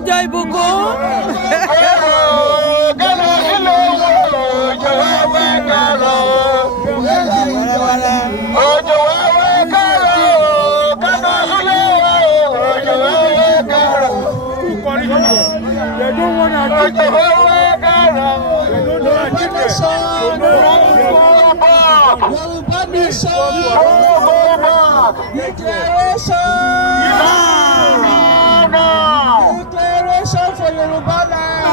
Ọjọ́ ìbùkún. Declaration for Yorùbá land.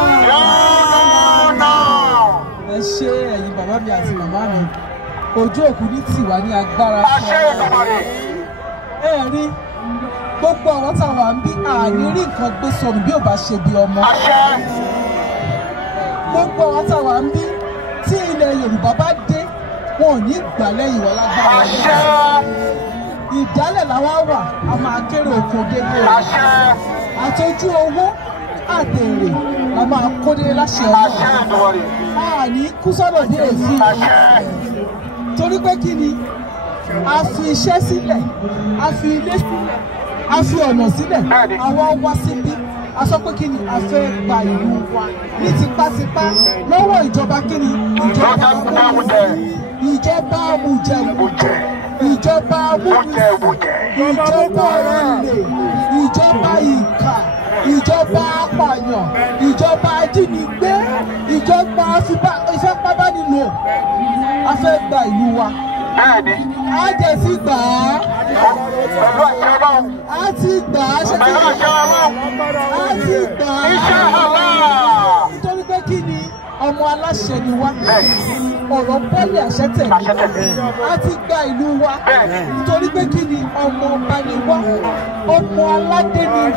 Ẹ ṣé ẹ̀yin bàbá mi àti màmá mi, ojú òkú ní tiwa ní agbára. Ẹ rí gbogbo àwọn táwa ń bí àní rí nǹkan gbé sọnù bí ò bá ṣe bí ọmọ. Gbogbo àwọn táwa ń bí tí ilẹ̀ Yorùbá bá dé wọn ò ní gbà lẹ́yìn wọn lágbára. Ìdálẹ̀ làwa wà a máa kéré oko délé o. Àtọ́jú owó àtèrè la máa kó délé láṣẹ ọmọ. Àní kú sọ́dọ̀ dé èéfín. Torí pé kí ni a fi iṣẹ́ sílẹ̀, a fi ilé sílẹ̀, a fi ọ̀nà sílẹ̀, àwọn wá síbí. A sọ pé kí ni a fẹ́ gba ìlú wa ní tipátipá lọ́wọ́ ìjọba kí ni ìjọba amújẹmújẹ, ìjọba amújẹmújẹ, ìjọba amújẹmújẹ, ìjọba olè, ìjọba ìkà, ìjọba apààyàn, ìjọba ajínigbé, ìjọba ìfipábánilò. A fẹ́ gba ìlú wa. A jẹ́ sí gbà á. A ti gbà á ṣe kí ni? A ti gbà á. Nítorí pé kí ni ọmọ aláṣẹ ni wá. Ọ̀rọ̀ pọ́lì àṣẹ tẹ̀lé. A ti gba ìlú wa. Nítorí pé kí ni ọmọ ọba ni wá. Ọmọ aládé ni wá.